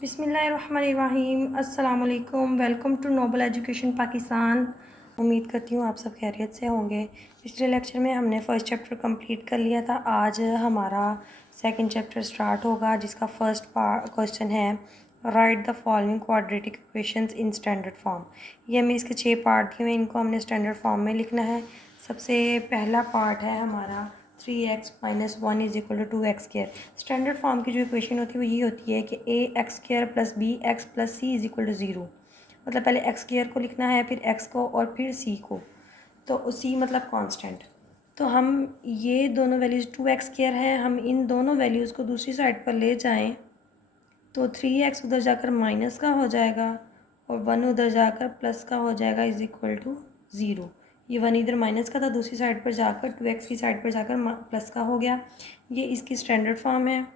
बिस्मिल्लाहिर्रहमानिर्रहीम। अस्सलाम वालेकुम। Welcome to noble education Pakistan. उम्मीद करती हूँ आप सब खैरियत से होंगे। पिछले लेक्चर में हमने फ़र्स्ट चैप्टर कंप्लीट कर लिया था। आज हमारा सेकंड चैप्टर स्टार्ट होगा, जिसका फर्स्ट क्वेश्चन है right the following quadratic equations in standard form. ये हमें इसके 6 पार्ट दिए हुए, इनको हमने स्टैंडर्ड फॉर्म में लिखना है। सबसे पहला पार्ट है हमारा 3x - 1 = 2x square. Standard form की जो इक्वेशन होती है वो ये होती है कि ax square plus bx plus c = 0। मतलब पहले x स्क्वायर को लिखना है, फिर x को और फिर c को। तो c मतलब कांस्टेंट। तो हम ये दोनों वैल्यूज़ 2x स्क्वायर है, हम इन दोनों वैल्यूज़ को दूसरी साइड पर ले जाएं तो 3x उधर जाकर माइनस का हो जाएगा और 1 उधर जाकर प्लस का हो जाएगा = 0। ये 1 इधर माइनस का था, दूसरी साइड पर जाकर 2x की साइड पर जाकर प्लस का हो गया। ये इसकी स्टैंडर्ड फॉर्म है,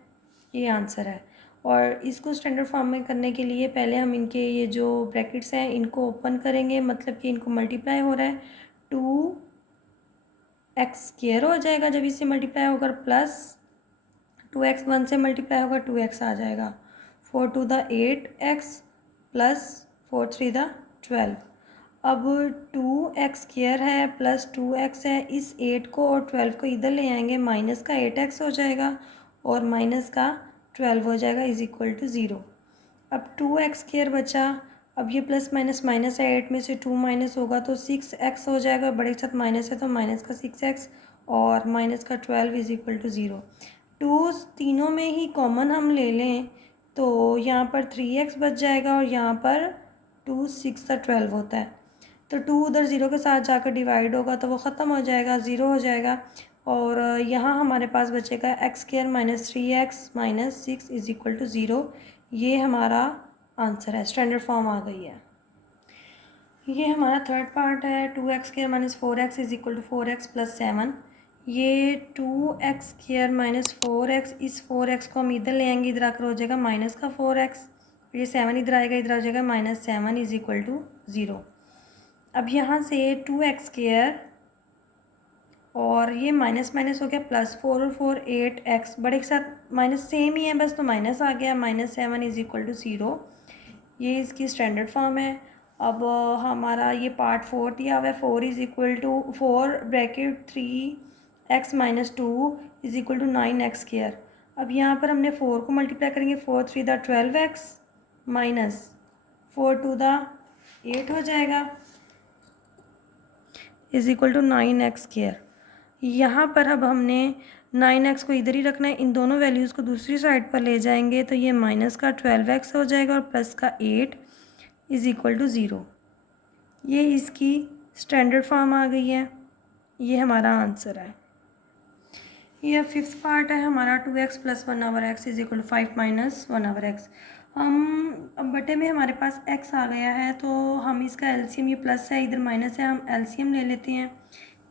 ये आंसर है। और इसको स्टैंडर्ड फॉर्म में करने के लिए पहले हम इनके ये जो ब्रैकेट्स हैं इनको ओपन करेंगे, मतलब कि इनको मल्टीप्लाई हो रहा है। 2x स्क्वायर हो जाएगा जब इससे मल्टीप्लाई होकर, प्लस 2x 1 से मल्टीप्लाई होगा 2x आ जाएगा। 4 2 द 8x प्लस 4 3 द 12। अब 2x स्क्वायर है प्लस 2x है, इस 8 को और 12 को इधर ले आएंगे, माइनस का 8x हो जाएगा और माइनस का 12 हो जाएगा = 0। अब 2x स्क्वायर बचा। अब ये प्लस माइनस माइनस है, 8 में से 2 माइनस होगा तो 6x हो जाएगा। बड़े के साथ माइनस है तो माइनस का 6x और माइनस का 12 = 0। 2 तीनों में ही कॉमन हम ले लें तो यहाँ पर 3x बच जाएगा और यहाँ पर 2 6 का 12 होता है। तो 2 उधर 0 के साथ जाकर डिवाइड होगा तो वो ख़त्म हो जाएगा, 0 हो जाएगा। और यहाँ हमारे पास बचेगा x square minus 3x minus 6 = 0। ये हमारा आंसर है, स्टैंडर्ड फॉर्म आ गई है। ये हमारा थर्ड पार्ट है। 2x square minus 4x = 4x plus 7। ये 2x स्क्वायर माइनस 4x, इस 4x को हम इधर ले आएंगे, इधर आकर हो जाएगा माइनस का 4x। ये 7 इधर आएगा, इधर आ जाएगा -7 = 0। अब यहाँ से 2x स्क्वायर और ये माइनस माइनस हो गया, प्लस 4 और 4 8x, बड़े के साथ माइनस सेम ही है बस, तो माइनस आ गया, -7 = 0। ये इसकी स्टैंडर्ड फॉर्म है। अब हमारा ये पार्ट 4 दिया हुआ है। 4 ब्रैकेट 3x - 2 = 9x स्क्वायर। अब यहाँ पर हमने 4 को मल्टीप्लाई करेंगे, 4 3 द 12x माइनस 4 2 द 8 हो जाएगा = 9x स्क्वायर। यहाँ पर अब हमने 9x को इधर ही रखना है, इन दोनों वैल्यूज़ को दूसरी साइड पर ले जाएंगे तो ये माइनस का 12x हो जाएगा और प्लस का 8 = 0। ये इसकी स्टैंडर्ड फॉर्म आ गई है, ये हमारा आंसर है। ये फिफ्थ पार्ट है हमारा 2x + 1/x = 5 - 1/x। हम अब बटे में हमारे पास x आ गया है तो हम इसका एलसीएम, ये प्लस है इधर माइनस है, हम एलसीएम ले लेते हैं।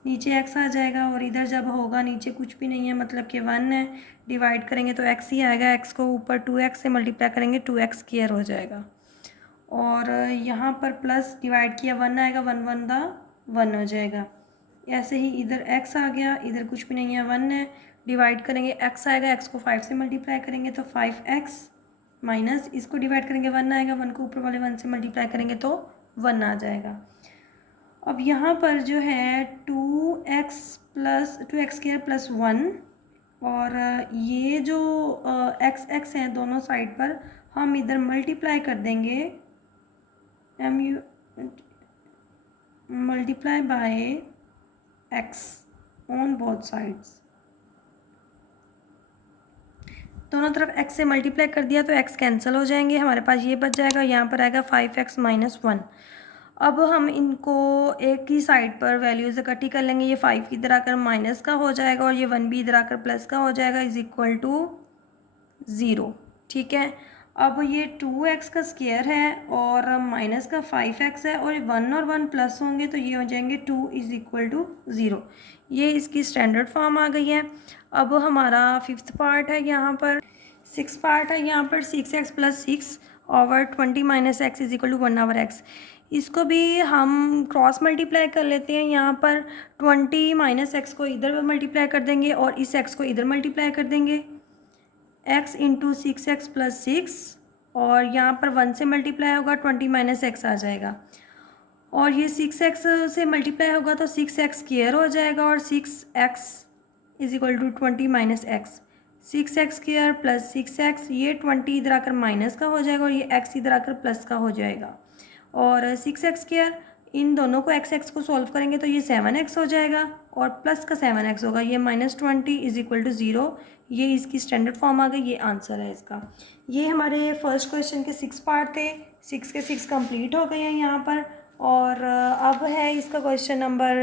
नीचे x आ जाएगा और इधर जब होगा नीचे कुछ भी नहीं है, मतलब कि 1 है, डिवाइड करेंगे तो x ही आएगा। x को ऊपर 2x से मल्टीप्लाई करेंगे, 2x स्क्वायर हो जाएगा। और यहाँ पर प्लस डिवाइड किया 1 आएगा, 1 1 दा 1 हो जाएगा। ऐसे ही इधर x आ गया, इधर कुछ भी नहीं है, 1 है, डिवाइड करेंगे x आएगा, x को 5 से मल्टीप्लाई करेंगे तो 5x माइनस इसको डिवाइड करेंगे 1 आएगा, 1 को ऊपर वाले 1 से मल्टीप्लाई करेंगे तो 1 आ जाएगा। अब यहाँ पर जो है 2x स्क्वायर प्लस 1 और ये जो x हैं दोनों साइड पर हम इधर मल्टीप्लाई कर देंगे, multiply by x on both sides. दोनों तरफ x से मल्टीप्लाई कर दिया तो x कैंसिल हो जाएंगे, हमारे पास ये बच जाएगा, यहाँ पर आएगा 5x - 1। अब हम इनको एक ही साइड पर वैल्यूज़ इकट्ठी कर लेंगे। ये 5 इधर आकर माइनस का हो जाएगा और ये 1 भी इधर आकर प्लस का हो जाएगा = 0। ठीक है। अब ये 2x का स्क्वायर है और माइनस का 5x है और 1 और 1 प्लस होंगे तो ये हो जाएंगे 2 = 0। ये इसकी स्टैंडर्ड फॉर्म आ गई है। अब हमारा फिफ्थ पार्ट है, यहाँ पर 6 पार्ट है, यहाँ पर 6x + 6 ओवर 20 - x = 1/x। इसको भी हम क्रॉस मल्टीप्लाई कर लेते हैं। यहाँ पर 20 - x को इधर मल्टीप्लाई कर देंगे और इस x को इधर मल्टीप्लाई कर देंगे, x × 6x + 6 और यहाँ पर 1 से मल्टीप्लाई होगा 20 माइनस एक्स आ जाएगा, और ये 6x से मल्टीप्लाई होगा तो 6x स्क्वायर हो जाएगा, और 6x is equal to 20 minus x, 6x square plus 6x, ये 20 इधर आकर माइनस का हो जाएगा और ये x इधर आकर प्लस का हो जाएगा, और 6x स्क्वायर इन दोनों को x को सॉल्व करेंगे तो ये 7x हो जाएगा और प्लस का 7x होगा, ये -20 इज इक्वल टू 0, ये इसकी स्टैंडर्ड फॉर्म आ गई, ये आंसर है इसका। ये हमारे फर्स्ट क्वेश्चन के 6 पार्ट थे, 6 के 6 कंप्लीट हो गए हैं यहाँ पर। और अब है इसका क्वेश्चन नंबर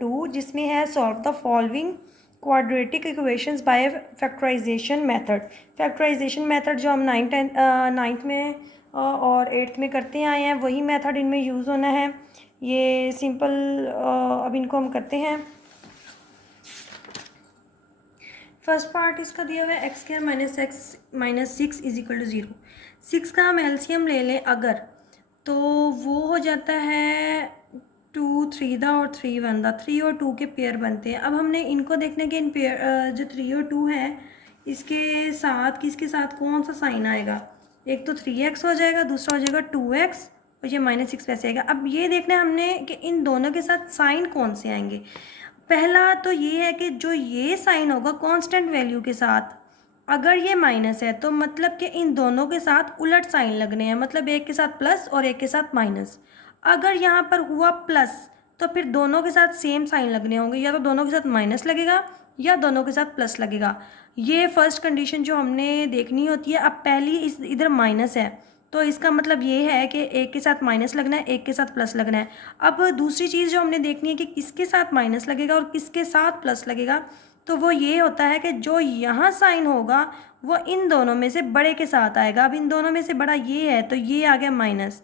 2, जिसमें है solve the following quadratic equations by factorisation method. Factorisation method जो हम नाइन्थ में और 8th में करते आए हैं, वही मेथड इनमें यूज़ होना है। ये सिंपल, अब इनको हम करते हैं। फर्स्ट पार्ट इसका दिया हुआ है x square minus x minus 6 is equal to 0। 6 का हम एलसीएम ले लें अगर, तो वो हो जाता है 2 3 दा और 3 1 दा, 3 और 2 के पेयर बनते हैं। अब हमने इनको देखने के इन पेयर जो 3 और 2 है, इसके साथ किसके साथ कौन सा साइन आएगा, एक तो 3x हो जाएगा, दूसरा हो जाएगा 2x और ये -6 वैसे आएगा। अब ये देखना है हमने कि इन दोनों के साथ साइन कौन से आएंगे। पहला तो ये है कि जो ये साइन होगा कांस्टेंट वैल्यू के साथ, अगर ये माइनस है तो मतलब कि इन दोनों के साथ उलट साइन लगने हैं, मतलब एक के साथ प्लस और एक के साथ माइनस। अगर यहाँ पर हुआ प्लस तो फिर दोनों के साथ सेम साइन लगने होंगे, या तो दोनों के साथ माइनस लगेगा या दोनों के साथ प्लस लगेगा। ये फर्स्ट कंडीशन जो हमने देखनी होती है। अब पहली इस इधर माइनस है तो इसका मतलब ये है कि एक के साथ माइनस लगना है, एक के साथ प्लस लगना है। अब दूसरी चीज़ जो हमने देखनी है कि किसके साथ माइनस लगेगा और किसके साथ प्लस लगेगा, तो वो ये होता है कि जो यहाँ साइन होगा वो इन दोनों में से बड़े के साथ आएगा। अब इन दोनों में से बड़ा ये है तो ये आ गया माइनस।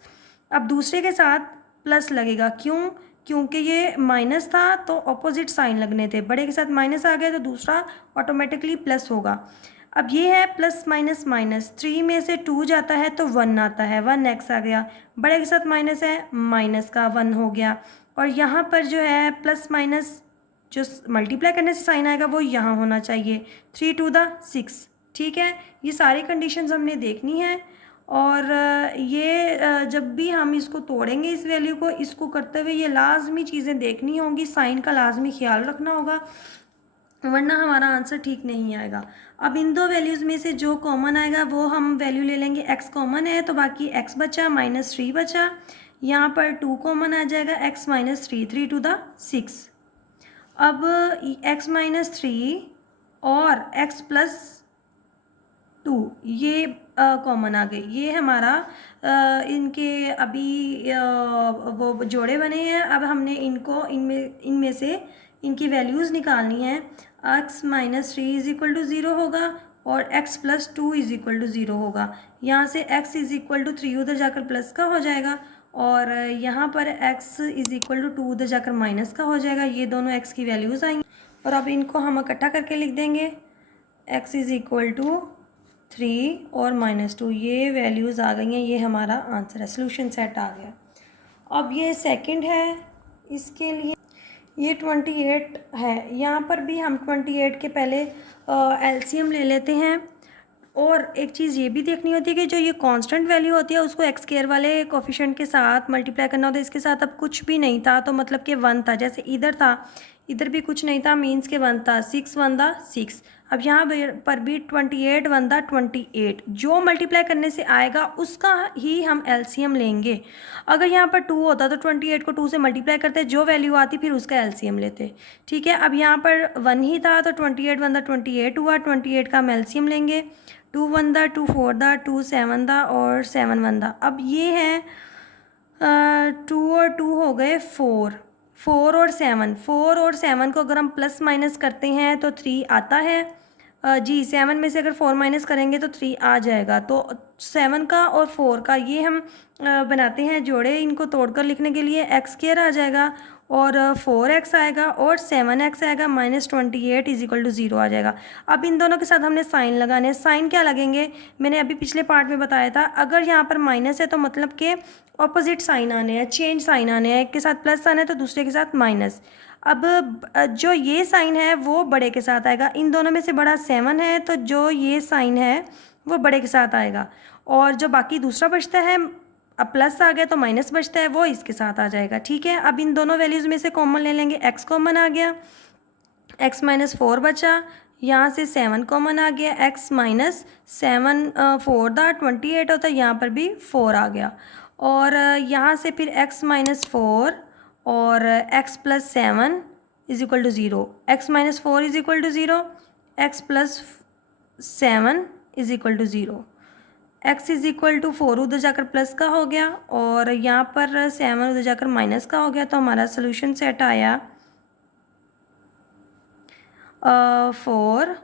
अब दूसरे के साथ प्लस लगेगा, क्यों? क्योंकि ये माइनस था तो ऑपोजिट साइन लगने थे, बड़े के साथ माइनस आ गया तो दूसरा ऑटोमेटिकली प्लस होगा। अब ये है प्लस माइनस माइनस, 3 में से 2 जाता है तो 1 आता है, 1x आ गया, बड़े के साथ माइनस है, माइनस का 1 हो गया। और यहाँ पर जो है प्लस माइनस जो मल्टीप्लाई करने से साइन आएगा वो यहाँ होना चाहिए, 3 2 द 6। ठीक है, ये सारी कंडीशंस हमने देखनी है। और ये जब भी हम इसको तोड़ेंगे इस वैल्यू को, इसको करते हुए ये लाजमी चीज़ें देखनी होंगी, साइन का लाजमी ख्याल रखना होगा, वरना हमारा आंसर ठीक नहीं आएगा। अब इन दो वैल्यूज़ में से जो कॉमन आएगा वो हम वैल्यू ले लेंगे, x कॉमन है तो बाकी x बचा, -3 बचा, यहाँ पर 2 कॉमन आ जाएगा, x -3, 3 2 द 6। अब x -3 और x + 2 ये कॉमन आ गए, ये हमारा इनके अभी वो जोड़े बने हैं। अब हमने इनको इनमें से इनकी वैल्यूज़ निकालनी है। x -3 इज इक्वल टू 0 होगा और x + 2 इज इक्वल टू 0 होगा। यहाँ से x इज इक्वल टू 3 उधर जाकर प्लस का हो जाएगा और यहाँ पर x इज इक्वल टू 2 उधर जाकर माइनस का हो जाएगा। ये दोनों x की वैल्यूज़ आएंगी और अब इनको हम इकट्ठा करके लिख देंगे, x इज इक्वल टू 3 और -2, ये वैल्यूज़ आ गई हैं, ये हमारा आंसर है, सोल्यूशन सेट आ गया। अब ये सेकंड है, इसके लिए ये 28 है, यहाँ पर भी हम 28 के पहले एलसीएम ले लेते हैं। और एक चीज़ ये भी देखनी होती है कि जो ये कांस्टेंट वैल्यू होती है उसको एक्स स्क्वायर वाले कोफिशिएंट के साथ मल्टीप्लाई करना होता है। इसके साथ अब कुछ भी नहीं था तो मतलब कि 1 था, जैसे इधर था, इधर भी कुछ नहीं था, मीन्स के 1 था, 6 1 दा 6। अब यहाँ पर भी 28 1 दा 28, जो मल्टीप्लाई करने से आएगा उसका ही हम एलसीएम लेंगे। अगर यहाँ पर 2 होता तो 28 को 2 से मल्टीप्लाई करते, जो वैल्यू आती फिर उसका एलसीएम लेते। ठीक है, अब यहाँ पर 1 ही था तो 28 1 दा 28 हुआ, 28 का हम एलसीएम लेंगे, 2 1 दा 2 4 दा 2 7 दा और 7 1 दा। अब ये है 2 और 2 हो गए 4, 4 और 7, 4 और 7 को अगर हम प्लस माइनस करते हैं तो 3 आता है। जी 7 में से अगर 4 माइनस करेंगे तो 3 आ जाएगा। तो 7 का और 4 का ये हम बनाते हैं जोड़े, इनको तोड़कर लिखने के लिए x² आ जाएगा और 4x आएगा और 7x आएगा, -28 इज इक्वल टू 0 आ जाएगा। अब इन दोनों के साथ हमने साइन लगाने हैं। साइन क्या लगेंगे, मैंने अभी पिछले पार्ट में बताया था, अगर यहाँ पर माइनस है तो मतलब कि ऑपोजिट साइन आने हैं, चेंज साइन आने हैं, एक के साथ प्लस आना है तो दूसरे के साथ माइनस। अब जो ये साइन है वो बड़े के साथ आएगा, इन दोनों में से बड़ा 7 है तो जो ये साइन है वो बड़े के साथ आएगा। और जो बाकी दूसरा बचता है, अब प्लस आ गया तो माइनस बचता है, वो इसके साथ आ जाएगा। ठीक है, अब इन दोनों वैल्यूज़ में से कॉमन ले लेंगे। एक्स कॉमन आ गया, एक्स माइनस 4 बचा, यहाँ से 7 कॉमन आ गया, एक्स माइनस 7 4 दा 28 होता है, यहाँ पर भी 4 आ गया। और यहाँ से फिर एक्स माइनस 4 और x plus 7 is equal to 0, x minus 4 is equal to 0, x plus 7 is equal to 0। X is equal to 4 उधर जाकर प्लस का हो गया और यहाँ पर 7 उधर जाकर माइनस का हो गया, तो हमारा सोल्यूशन सेट आया 4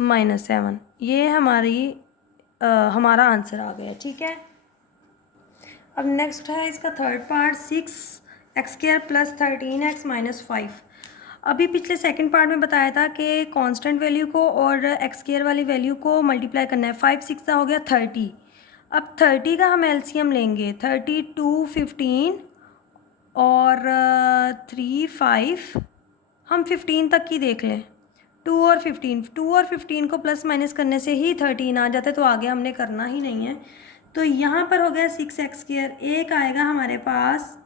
माइनस 7। ये हमारा आंसर आ गया। ठीक है, अब नेक्स्ट है इसका third part, 6x² plus 13x minus 5। अभी पिछले सेकंड पार्ट में बताया था कि कांस्टेंट वैल्यू को और x² वाली वैल्यू को मल्टीप्लाई करना है। 5 6 हो गया 30। अब 30 का हम एलसीएम लेंगे, 32 15 और 3 5, हम 15 तक की देख लें। 2 और 15 को प्लस माइनस करने से ही 13 आ जाते, तो आगे हमने करना ही नहीं है। तो यहाँ पर हो गया 6x², एक आएगा हमारे पास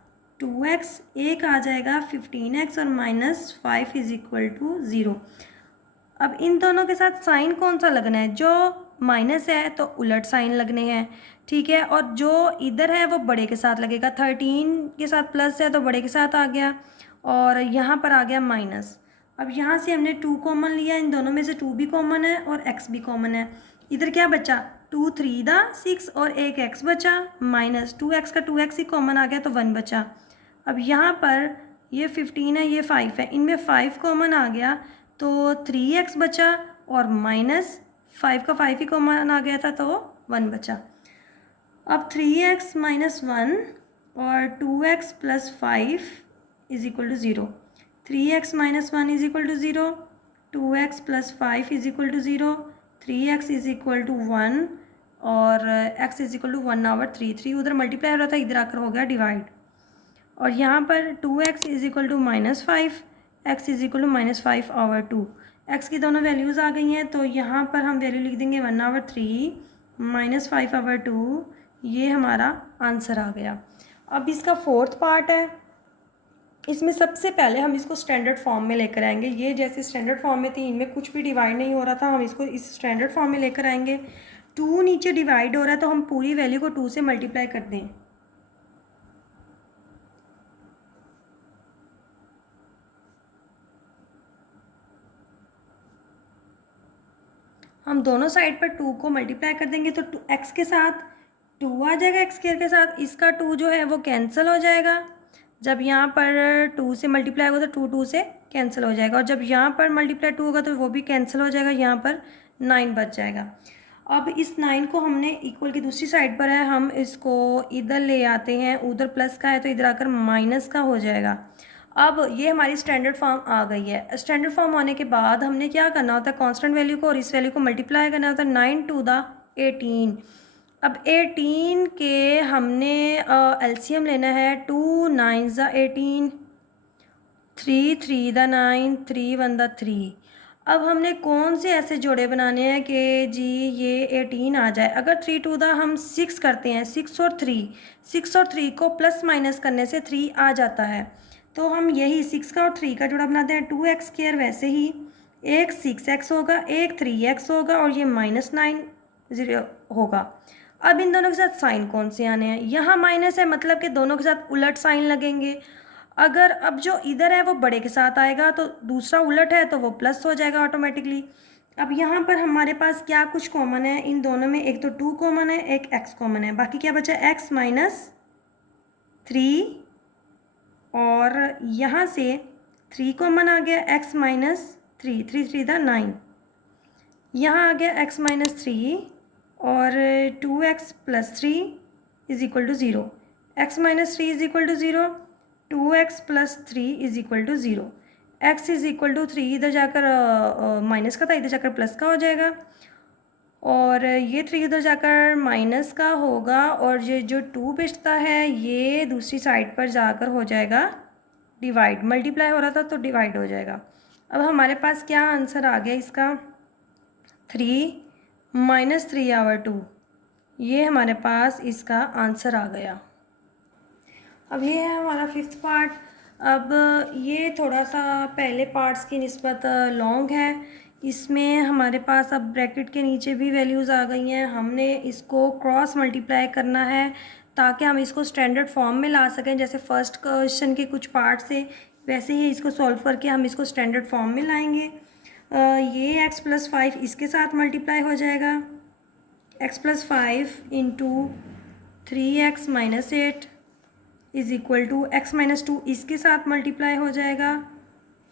2x, एक आ जाएगा 15x और माइनस 5 इज इक्वल टू 0। अब इन दोनों के साथ साइन कौन सा लगना है? जो माइनस है तो उलट साइन लगने हैं। ठीक है, और जो इधर है वो बड़े के साथ लगेगा। 13 के साथ प्लस है तो बड़े के साथ आ गया और यहाँ पर आ गया माइनस। अब यहाँ से हमने 2 कॉमन लिया, इन दोनों में से 2 भी कॉमन है और x भी कॉमन है। इधर क्या बचा? 2 3 दा 6 और एक x बचा, माइनस 2x का 2x ही कॉमन आ गया तो 1 बचा। अब यहाँ पर ये 15 है, ये 5 है, इनमें 5 कॉमन आ गया तो 3x बचा और माइनस 5 का 5 ही कॉमन आ गया था तो 1 बचा। अब 3x माइनस 1 और 2x plus 5 is equal to 0। 3x minus 1 is equal to 0, 2x plus 5 is equal to 0, 3x is equal to 1 और x इज इक्वल टू 1/3। 3 उधर मल्टीप्लाई हो रहा था, इधर आकर हो गया डिवाइड। और यहाँ पर 2x is equal to minus 5, x is equal to minus 5/2। x की दोनों वैल्यूज़ आ गई हैं तो यहाँ पर हम वैल्यू लिख देंगे 1/3 माइनस 5/2। ये हमारा आंसर आ गया। अब इसका फोर्थ पार्ट है, इसमें सबसे पहले हम इसको स्टैंडर्ड फॉर्म में लेकर आएंगे। ये जैसे स्टैंडर्ड फॉर्म में थी, इनमें कुछ भी डिवाइड नहीं हो रहा था, हम इसको इस स्टैंडर्ड फॉर्म में लेकर आएंगे। 2 नीचे डिवाइड हो रहा है तो हम पूरी वैल्यू को 2 से मल्टीप्लाई कर दें। हम दोनों साइड पर 2 को मल्टीप्लाई कर देंगे तो x के साथ 2 आ जाएगा, x² के साथ इसका 2 जो है वो कैंसिल हो जाएगा। जब यहाँ पर 2 से मल्टीप्लाई होगा तो 2 2 से कैंसिल हो जाएगा और जब यहाँ पर मल्टीप्लाई 2 होगा तो वो भी कैंसिल हो जाएगा, यहाँ पर 9 बच जाएगा। अब इस 9 को हमने इक्वल की दूसरी साइड पर है, हम इसको इधर ले आते हैं, उधर प्लस का है तो इधर आकर माइनस का हो जाएगा। अब ये हमारी स्टैंडर्ड फॉर्म आ गई है। स्टैंडर्ड फॉर्म आने के बाद हमने क्या करना होता है, कांस्टेंट वैल्यू को और इस वैल्यू को मल्टीप्लाई करना होता है। 9 2 दा 18। अब 18 के हमने एलसीएम लेना है। 2 9 दा 18, 3 3 दा 9, 3 1 दा 3। अब हमने कौन से ऐसे जोड़े बनाने हैं कि जी ये 18 आ जाए। अगर 3 2 दा हम 6 करते हैं, 6 और 3 को प्लस माइनस करने से 3 आ जाता है, तो हम यही 6 का और 3 का जोड़ा बनाते हैं। 2x², वैसे ही एक 6x होगा, एक 3x होगा और ये -9 0 होगा। अब इन दोनों के साथ साइन कौन से आने हैं? यहाँ माइनस है मतलब कि दोनों के साथ उलट साइन लगेंगे। अगर अब जो इधर है वो बड़े के साथ आएगा तो दूसरा उलट है तो वो प्लस हो जाएगा ऑटोमेटिकली। अब यहाँ पर हमारे पास क्या कुछ कॉमन है इन दोनों में? एक तो 2 कॉमन है, एक x कॉमन है, बाकी क्या बचा? x माइनस 3 और यहाँ से 3 कॉमन आ गया, x माइनस 3, 3 3 था 9, यहाँ आ गया x माइनस 3 और 2x plus 3 is equal to 0। x minus 3 is equal to 0, 2x plus 3 is equal to 0। x is equal to 3 इधर जाकर माइनस का था, इधर जाकर प्लस का हो जाएगा और ये 3 इधर जाकर माइनस का होगा और ये जो 2 बचता है ये दूसरी साइड पर जाकर हो जाएगा डिवाइड। मल्टीप्लाई हो रहा था तो डिवाइड हो जाएगा। अब हमारे पास क्या आंसर आ गया इसका? 3 -3/2। ये हमारे पास इसका आंसर आ गया। अब ये है हमारा फिफ्थ पार्ट। अब ये थोड़ा सा पहले पार्ट्स की निस्बत लॉन्ग है। इसमें हमारे पास अब ब्रैकेट के नीचे भी वैल्यूज़ आ गई हैं। हमने इसको क्रॉस मल्टीप्लाई करना है ताकि हम इसको स्टैंडर्ड फॉर्म में ला सकें। जैसे फर्स्ट क्वेश्चन के कुछ पार्ट से वैसे ही इसको सॉल्व करके हम इसको स्टैंडर्ड फॉर्म में लाएंगे। ये x+5 इसके साथ मल्टीप्लाई हो जाएगा। x+5 into 3x-8 is equal to x-2 इसके साथ मल्टीप्लाई हो जाएगा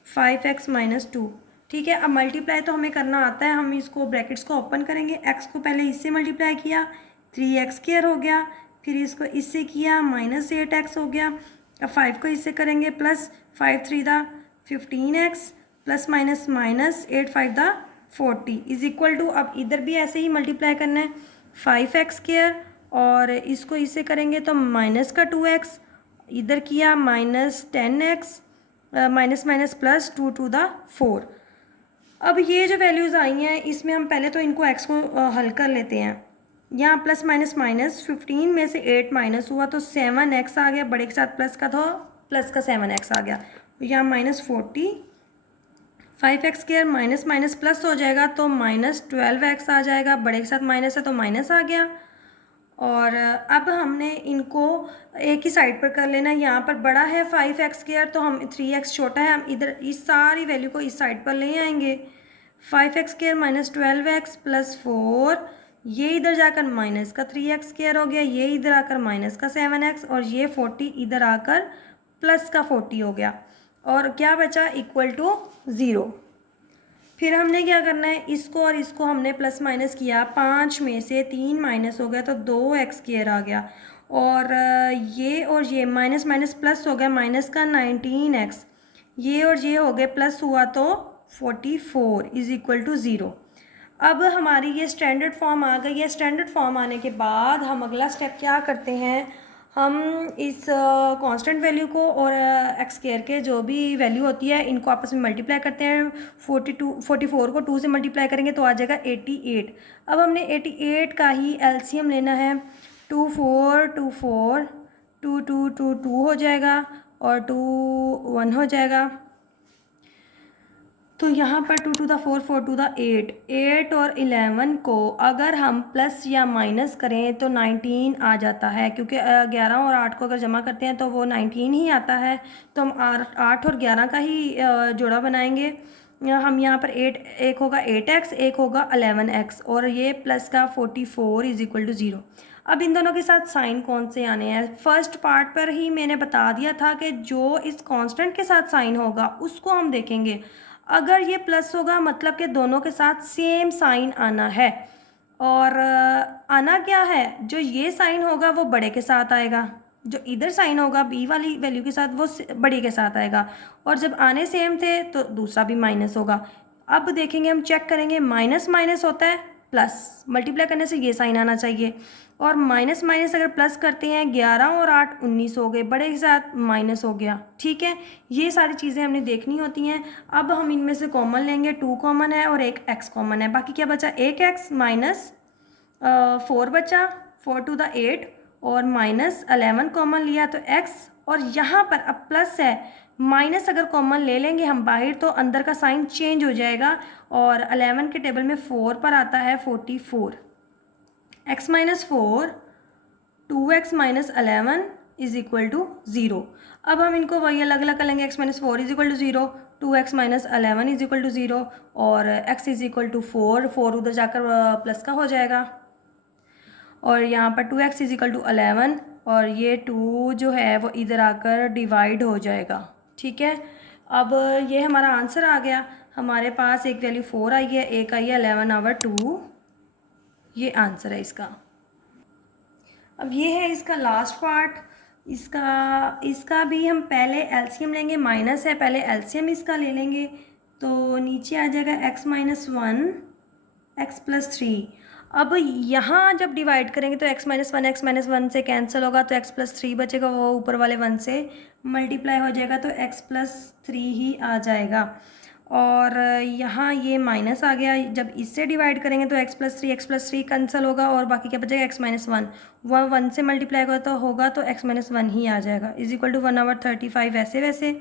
5x-2। ठीक है, अब मल्टीप्लाई तो हमें करना आता है। हम इसको ब्रैकेट्स को ओपन करेंगे। x को पहले इससे मल्टीप्लाई किया 3x² हो गया, फिर इसको इससे किया -8x हो गया। अब 5 को इससे करेंगे प्लस 5 3 दा 15x प्लस माइनस 8 5 दा 40 इज़ इक्वल टू, अब इधर भी ऐसे ही मल्टीप्लाई करना है 5x² और इसको इससे करेंगे तो माइनस का 2x, इधर किया -10x minus plus 2 to the 4। अब ये जो वैल्यूज़ आई हैं इसमें हम पहले तो इनको x को हल कर लेते हैं। यहाँ प्लस माइनस 15 में से 8 माइनस हुआ तो 7x आ गया, बड़े के साथ प्लस का, तो प्लस का 7x आ गया। यहाँ -40 5x² माइनस प्लस हो जाएगा तो -12x आ जाएगा, बड़े के साथ माइनस है तो माइनस आ गया। और अब हमने इनको एक ही साइड पर कर लेना। यहाँ पर बड़ा है 5x² तो हम 3x छोटा है, हम इधर इस सारी वैल्यू को इस साइड पर ले आएंगे। 5x² -12x प्लस 4, ये इधर जाकर माइनस का 3x² हो गया, ये इधर आकर माइनस का 7x और ये 40 इधर आकर प्लस का 40 हो गया। और क्या बचा, इक्वल टू 0। फिर हमने क्या करना है, इसको और इसको हमने प्लस माइनस किया, 5 में से 3 माइनस हो गया तो 2x² आ गया। और ये माइनस माइनस प्लस हो गया, माइनस का 19x, ये और ये हो गए प्लस हुआ तो 44 इज़ इक्वल टू 0। अब हमारी ये स्टैंडर्ड फॉर्म आ गई है। स्टैंडर्ड फॉर्म आने के बाद हम अगला स्टेप क्या करते हैं, हम इस कांस्टेंट वैल्यू को और x² के जो भी वैल्यू होती है इनको आपस में मल्टीप्लाई करते हैं। 44 को 2 से मल्टीप्लाई करेंगे तो आ जाएगा 88। अब हमने 88 का ही एलसीएम लेना है। 2 4 2 4 2 2 2 2 हो जाएगा और 2 1 हो जाएगा। तो यहाँ पर 2 टू द 4 4 टू द 8 और 11 को अगर हम प्लस या माइनस करें तो 19 आ जाता है, क्योंकि 11 और 8 को अगर जमा करते हैं तो वो 19 ही आता है। तो हम 8 और 11 का ही जोड़ा बनाएंगे। हम यहाँ पर एक होगा 8x, एक होगा 11x और ये प्लस का 44 इज़ इक्वल टू 0। अब इन दोनों के साथ साइन कौन से आने हैं, फर्स्ट पार्ट पर ही मैंने बता दिया था कि जो इस कांस्टेंट के साथ साइन होगा उसको हम देखेंगे। अगर ये प्लस होगा मतलब कि दोनों के साथ सेम साइन आना है। और आना क्या है, जो ये साइन होगा वो बड़े के साथ आएगा, जो इधर साइन होगा बी वाली वैल्यू के साथ वो बड़ी के साथ आएगा। और जब आने सेम थे तो दूसरा भी माइनस होगा। अब देखेंगे, हम चेक करेंगे, माइनस माइनस होता है प्लस, मल्टीप्लाई करने से ये साइन आना चाहिए। और माइनस माइनस अगर प्लस करते हैं 11 और 8 19 हो गए, बड़े के साथ माइनस हो गया। ठीक है, ये सारी चीज़ें हमने देखनी होती हैं। अब हम इनमें से कॉमन लेंगे, 2 कॉमन है और एक x कॉमन है, बाकी क्या बचा, एक x माइनस 4 बचा, 4 टू द 8 और माइनस 11 कॉमन लिया तो x। और यहाँ पर अब प्लस है, माइनस अगर कॉमन ले लेंगे हम बाहर तो अंदर का साइन चेंज हो जाएगा और 11 के टेबल में 4 पर आता है 44। x minus 4 2x minus 11 is equal to 0। अब हम इनको वही अलग अलग कर लेंगे, x minus 4 is equal to 0, 2x minus 11 is equal to 0 और x इज इक्वल टू 4 उधर जाकर प्लस का हो जाएगा। और यहाँ पर 2x इज इक्वल टू 11 और ये 2 जो है वो इधर आकर डिवाइड हो जाएगा। ठीक है, अब ये हमारा आंसर आ गया। हमारे पास एक वैल्यू 4 आई है, एक आई है 11/2, ये आंसर है इसका। अब ये है इसका लास्ट पार्ट। इसका भी हम पहले एलसीएम लेंगे, माइनस है, पहले एलसीएम इसका ले लेंगे तो नीचे आ जाएगा x माइनस 1 x प्लस 3। अब यहाँ जब डिवाइड करेंगे तो x माइनस 1 से कैंसिल होगा तो x प्लस 3 बचेगा, वो ऊपर वाले 1 से मल्टीप्लाई हो जाएगा तो x प्लस 3 ही आ जाएगा। और यहाँ ये माइनस आ गया, जब इससे डिवाइड करेंगे तो x+3 कैंसिल होगा और बाकी क्या बचेगा x-1। 1 से मल्टीप्लाई होगा तो x-1 ही आ जाएगा, इज इक्वल टू 1/35। वैसे वैसे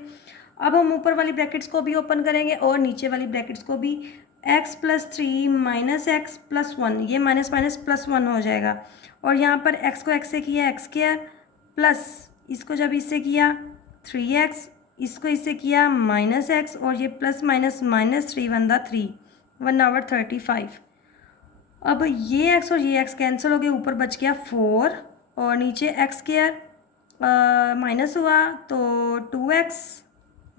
अब हम ऊपर वाली ब्रैकेट्स को भी ओपन करेंगे और नीचे वाली ब्रैकेट्स को भी। x+3 माइनस x+1, ये माइनस माइनस +1 हो जाएगा। और यहाँ पर x को x से किया x² प्लस इसको जब इससे किया 3x, इसको इससे किया -x और ये प्लस माइनस -3 × 3 1/35। अब ये x और ये x कैंसिल हो गए, ऊपर बच गया 4 और नीचे x² माइनस हुआ तो 2x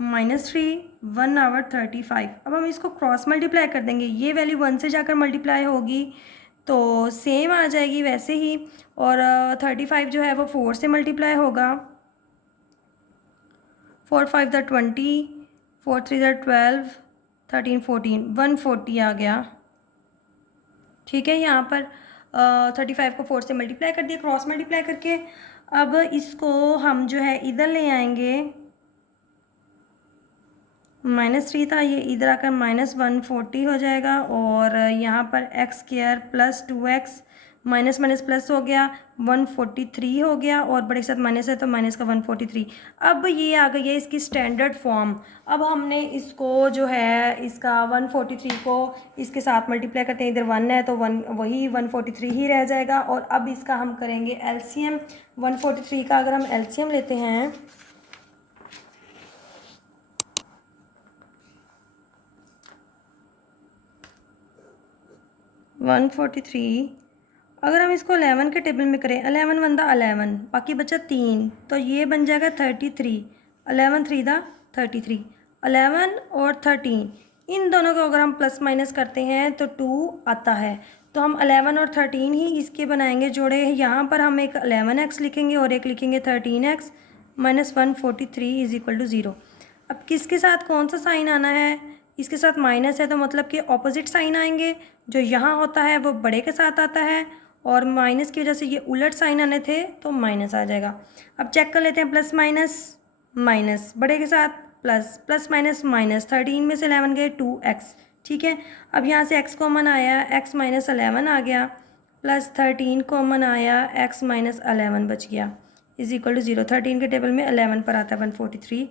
-3 1/35। अब हम इसको क्रॉस मल्टीप्लाई कर देंगे, ये वैल्यू 1 से जाकर मल्टीप्लाई होगी तो सेम आ जाएगी वैसे ही। और 35 जो है वो 4 से मल्टीप्लाई होगा, 4 × 5 = 20, 4 × 3 = 12, 13 14 140 आ गया। ठीक है, यहाँ पर 35 को 4 से मल्टीप्लाई कर दिया क्रॉस मल्टीप्लाई करके। अब इसको हम जो है इधर ले आएंगे, -3 था, ये इधर आकर -140 हो जाएगा और यहाँ पर x² plus 2x minus minus plus हो गया 143 हो गया और बड़े के साथ माइनस है तो माइनस का 143। अब ये आ गई है इसकी स्टैंडर्ड फॉर्म। अब हमने इसको जो है इसका 143 को इसके साथ मल्टीप्लाई करते हैं, इधर 1 है तो 1 वही 143 ही रह जाएगा। और अब इसका हम करेंगे एलसीएम। 143 का अगर हम एलसीएम लेते हैं 143, अगर हम इसको 11 के टेबल में करें 11 × 1 = 11, बाकी बचा 3 तो ये बन जाएगा 33। 11 × 3 = 33। 11 और 13 इन दोनों को अगर हम प्लस माइनस करते हैं तो 2 आता है, तो हम 11 और 13 ही इसके बनाएंगे जोड़े। यहाँ पर हम एक 11x लिखेंगे और एक लिखेंगे 13x -143 = 0। अब किसके साथ कौन सा साइन आना है, इसके साथ माइनस है तो मतलब कि ऑपोजिट साइन आएंगे, जो यहाँ होता है वो बड़े के साथ आता है और माइनस की वजह से ये उलट साइन आने थे तो माइनस आ जाएगा। अब चेक कर लेते हैं, प्लस माइनस माइनस बड़े के साथ प्लस, प्लस माइनस माइनस, 13 में से 11 गए 2x। ठीक है, अब यहाँ से x कॉमन आया, x -11 आ गया, प्लस 13 कॉमन आया, x -11 बच गया = 0। 13 के टेबल में 11 पर आता है 143,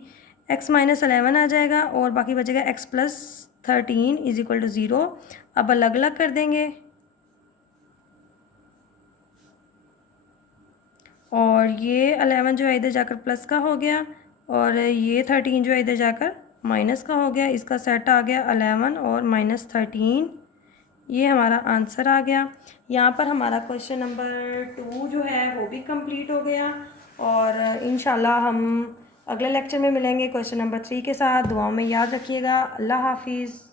x -11 आ जाएगा और बाकी बचेगा x + 13 = 0। अब अलग अलग कर देंगे और ये 11 जो है इधर जाकर प्लस का हो गया और ये 13 जो है इधर जाकर माइनस का हो गया। इसका सेट आ गया 11 और -13, ये हमारा आंसर आ गया। यहाँ पर हमारा क्वेश्चन नंबर 2 जो है वो भी कंप्लीट हो गया और इंशाल्लाह हम अगले लेक्चर में मिलेंगे क्वेश्चन नंबर 3 के साथ। दुआओं में याद रखिएगा। अल्लाह हाफिज़।